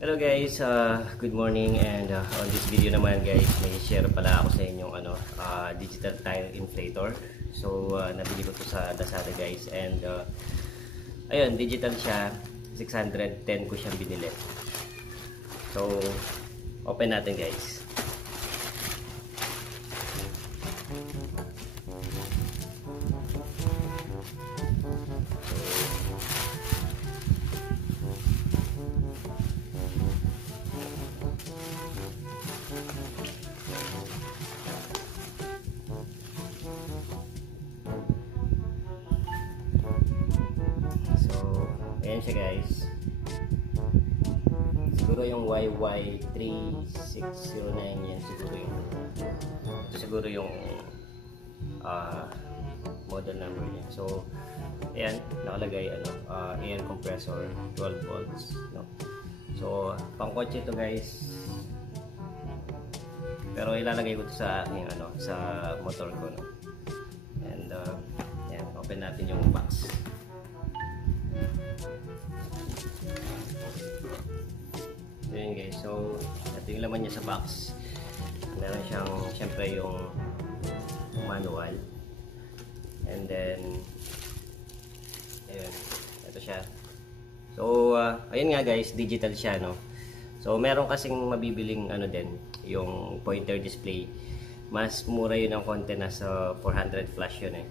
Hello guys, good morning, and on this video naman guys, may share pala ako sa inyong digital tire inflator. So nabili ko to sa Lazada guys, and ayun, digital siya, 610 ko siyang binili. So open natin guys. Ayan siya guys. Siguro yung YY3609 yan siguro yung ito siguro yung model number niya. So ayan, nakalagay air compressor 12 volts, no? So pangkotse ito guys. Pero ilalagay ko ito sa aking sa motor ko, no? And ayan, open natin yung box. Ayan guys, so ito yung laman niya sa box. Meron siyang syempre yung manual, and then ayun, ito siya. So ayun nga guys, digital siya, no? So meron kasing mabibiling din, yung pointer display. Mas mura yun ng konti, nasa 400 flash yun eh.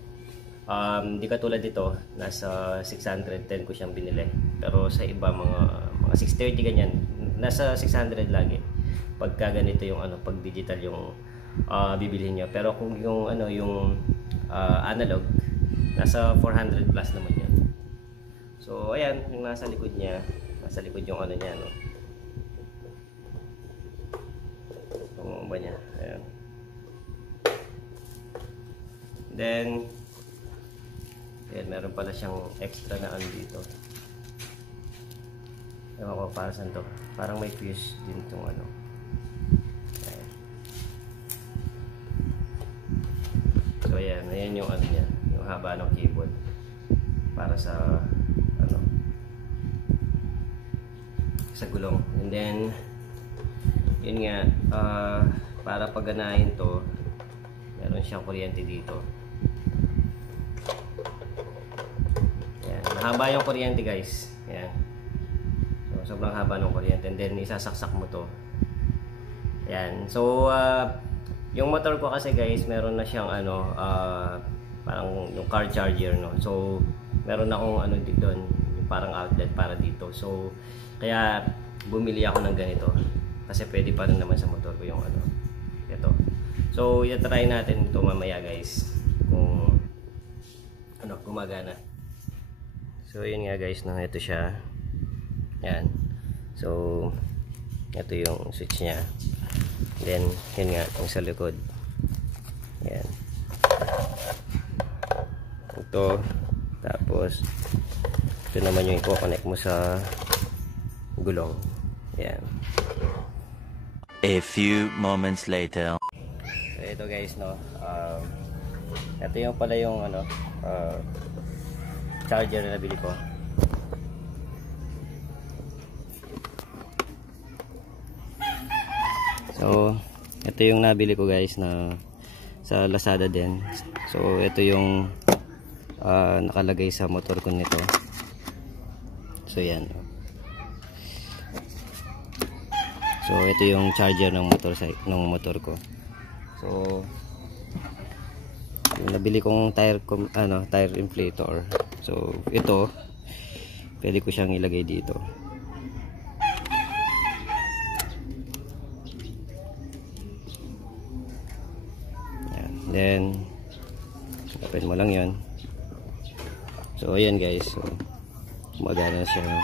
Di katulad dito, nasa 610 ko siyang binili. Pero sa iba mga 630 ganyan, nasa 600 lagi. Pagka ganito yung pag digital yung bibilhin niyo. Pero kung yung yung analog, nasa 400 plus naman 'yan. So ayan, yung nasa likod niya, nasa likod yung niya, no. Tumumba niya. Ayan. Then ayan, meron pala siyang extra na dito. Ewan ko para saan to. Parang may fuse din itong ayan. So ayan yung niya, yung haba ng cable para sa sa gulong. And then yun nga, para pagganahin to, meron siyang kuryente dito. Ayan, mahaba yung kuryente guys. Ayan. So sobrang haba ng kuryente, and then isasaksak mo to. Ayan. So yung motor ko kasi guys, meron na siyang parang yung car charger, no. So meron akong dito doon, yung parang outlet para dito. So kaya bumili ako ng ganito kasi pwede pa rin naman sa motor ko yung ito. So i-try natin ito mamaya guys kung gumagana. So yun nga guys, no, ito siya. Yan. So ito yung switch niya. Then yun nga yung sa likod. Yan. Ito. Tapos ito naman yung i-connect mo sa gulong. Yan. A few moments later. So ito guys, no. Ito yung pala yung charger na nabili ko. So ito yung nabili ko guys na sa Lazada din. So ito yung nakalagay sa motor ko nito. So yan. So ito yung charger ng motor ko. So yung nabili kong tire inflator. So ito pwede ko siyang ilagay dito. Then open mo lang yon. So ayan guys, so gumagana siya.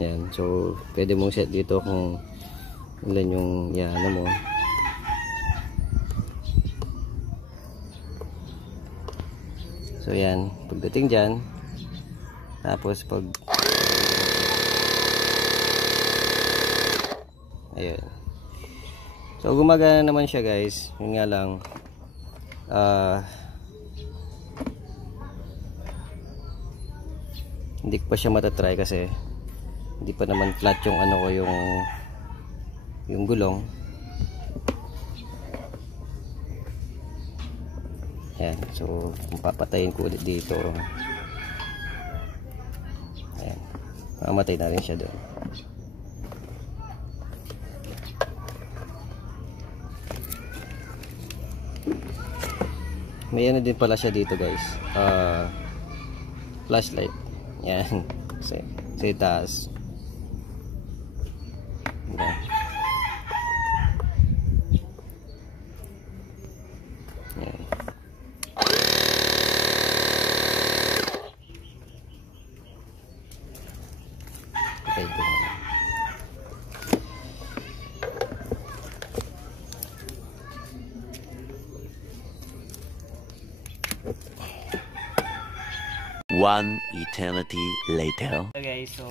Ayan, so pwede mong set dito kung ilan yung mo. So ayan, pagdating dyan, tapos pag ayun. So gumagana naman siya guys. Yun nga lang Hindi ko pa siya matatry kasi hindi pa naman flat yung ano ko, yung gulong. Ayan, so papatayin ko ulit dito. Ayan, mamatay na rin siya doon. May ano din pala siya dito guys, flashlight. Yan, sa itaas. Yan. Yan. Okay, good. 1 eternity later. So guys, so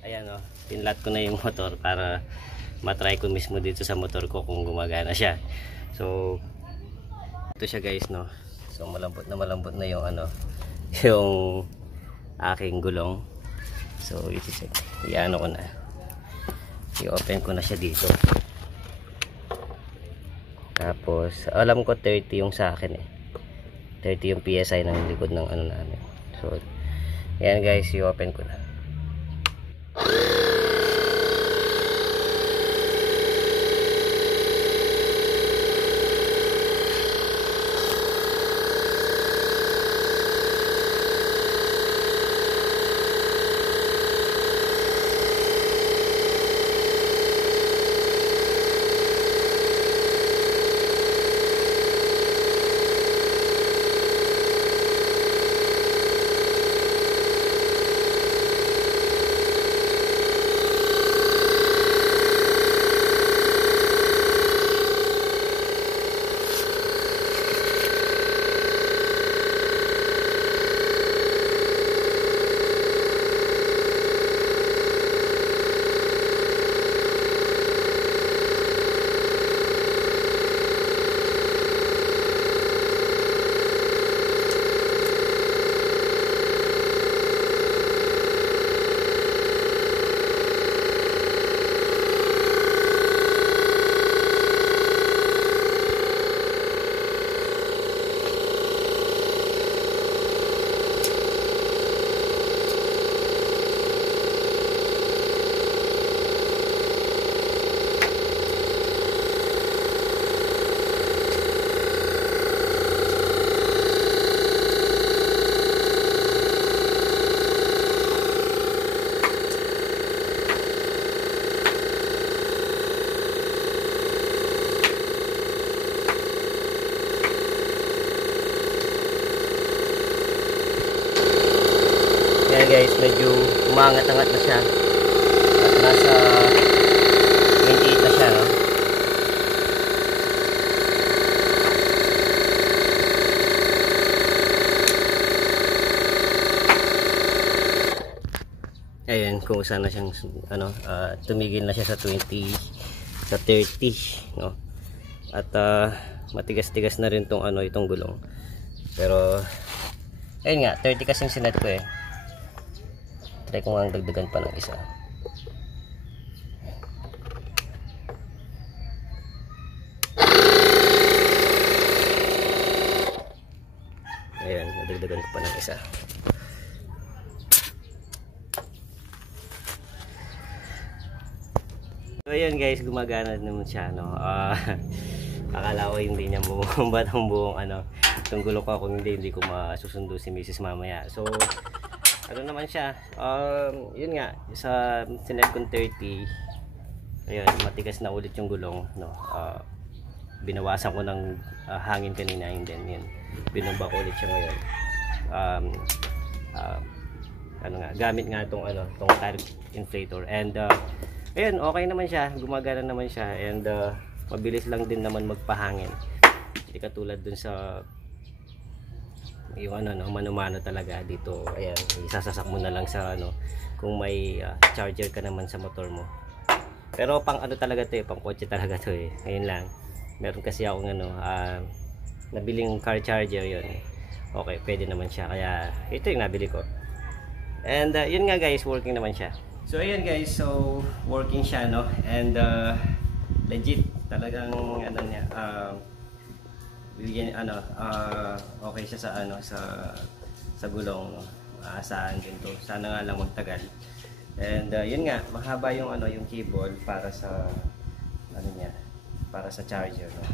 ayan o, pinlat ko na yung motor para matry ko mismo dito sa motor ko kung gumagana siya. So ito siya guys, no. So malambot na yung ano, yung aking gulong. So i-check, i-ano ko na, i-open ko na siya dito. Tapos alam ko 30 yung sa akin eh, 30 yung PSI ng likod ng ano namin. So yan guys, i-open ko na. Yan guys, medyo umangat-angat na siya at nasa 28 na siya, no? Ayan, kung saan na siyang ano, tumigil na siya sa 20, sa 30, no? At matigas-tigas na rin tong ano, itong gulong. Pero ayun nga, 30 kasing sinet ko eh. Try ko nga dagdagan pa ng isa. Ayan, nadagdagan ko pa ng isa. So ayan guys, gumagana naman siya, no. Akala ko hindi niya bumombat ang buong ano, itong gulong ko. Kung hindi ko masusundo si Mrs. mamaya. So ano naman siya, yun nga, sa sinet kong 30, ayun, matigas na ulit yung gulong, no. Binawasan ko ng hangin kanina, and then yun, binumba ko ulit siya ngayon. Ano nga, gamit nga tong ano, tong tire inflator, and ayun, okay naman siya, gumagana naman siya, and mabilis lang din naman magpahangin. Hindi katulad dun sa yung ano, no, mano-mano talaga dito. Ayan, isasasak mo na lang sa ano, kung may charger ka naman sa motor mo. Pero pang ano talaga to eh, pang kotse talaga to eh. Ayun lang, meron kasi akong ano, nabiling car charger, yun. Okay, pwede naman siya, kaya ito yung nabili ko. And yun nga guys, working naman siya. So ayun guys, so working siya, no? And legit talagang ano niya, bigyan okay siya sa sa gulong, no? Aasahan din to. Sana nga lang magtagal. And yun nga, mahaba yung yung cable para sa niya, para sa charger, no?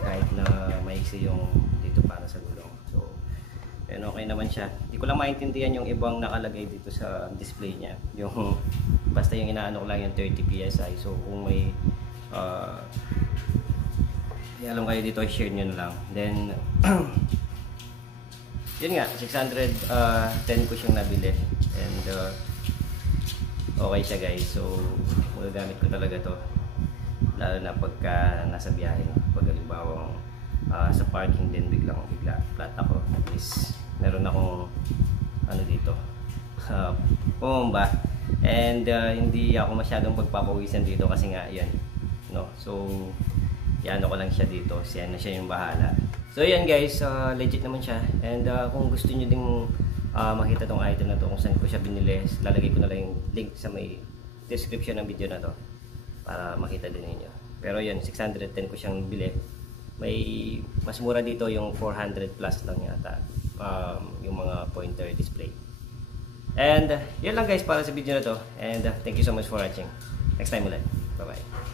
Kahit na maiksi yung dito para sa gulong. So and okay naman siya. Hindi ko lang maintindihan yung ibang nakalagay dito sa display niya. Yung basta yung inaano ko lang yung 30 PSI. So kung may alam kayo dito, share nyo na lang. Then yun nga, 610 ko siyang nabili. And okay siya guys. So magagamit ko talaga to. Lalo na pagka nasa biyahe. Pag halimbawa sa parking din bigla flat ako, at least meron akong dito pumamba, and hindi ako masyadong pagpapawisan dito kasi nga yan, no? So iano ko lang siya dito, siya yung bahala. So yan guys, legit naman siya. And kung gusto niyo ding makita tong item na to, kung saan ko siya binili, lalagay ko na lang yung link sa may description ng video na to para makita din niyo. Pero yun, 610 ko siyang bili. May mas mura dito, yung 400 plus lang yata yung mga pointer display. And yun lang guys para sa video na to. And thank you so much for watching. Next time ulit. Bye bye.